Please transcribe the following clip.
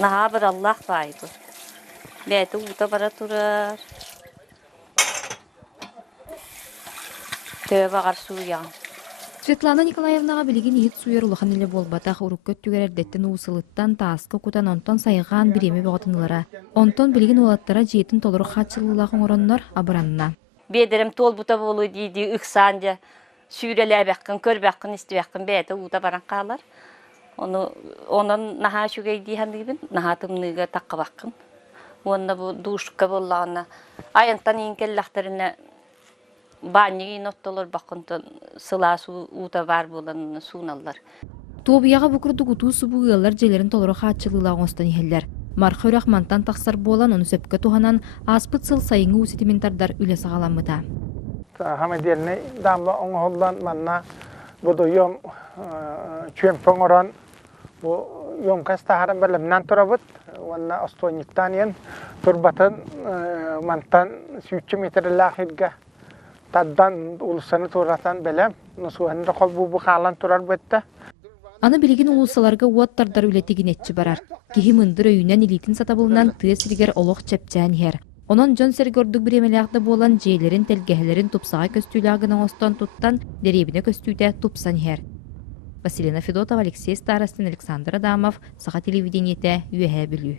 Naha bir Allah baydı. Beti uta bara turar. Tövbe karşı uyan. Светлана Николаевнаға билигин ихит суйар улахан иле болбатах уруккөт түгерердеттен уусылыттан тааска кутан онтон сайыгаан биреме боғотынылара. Онтон билигин улаттара жиетин толору хатчылылах оңороннор абыранна. Bederim tol buta bolu diydi ıksanca sürelebekkin, körbekkin, istebekkin beti uta baran kalar. Onun naha şugay diyen gibi naha tımnıga takka bakkin. Onda bu duşka bollağına ayantan inkellahtarına banyi nottolar bakın sıla su uta var bolan sunallar. Туобияға букурду гутуу субуылар желерин толору хатчылылаа оңостон иһеллер. Марха урахмантан тахсар болан оны сөпкө туханан аспыт сыл сайыңы уситиминтардар үле сагаламмыта. Хамедерне дамла оңолдан манна буду йом чемпоңоран бу йом кастахаран белемнан турабыт ванна остониктанен турбатын мантан 3 метрлахидга таддан улусаны турatan белем нусуһан ракол бу халан турар бетте. Аны билигин улусаларга уаттардар үлетигин этчи барар. Кихи мындыр өйүнен илитин сатабылынан тыесиргер олох чепчән хер. Онон жон сергордук биремелякта болан жейлерин телгехелерин тупсага көстүлягын оңостон туттан деребине көстүйтэ тупсан хер. Василина Федотова, Алексей Старостин, Александр Адамов, Саха телевидениете, Юэхэ Билүү.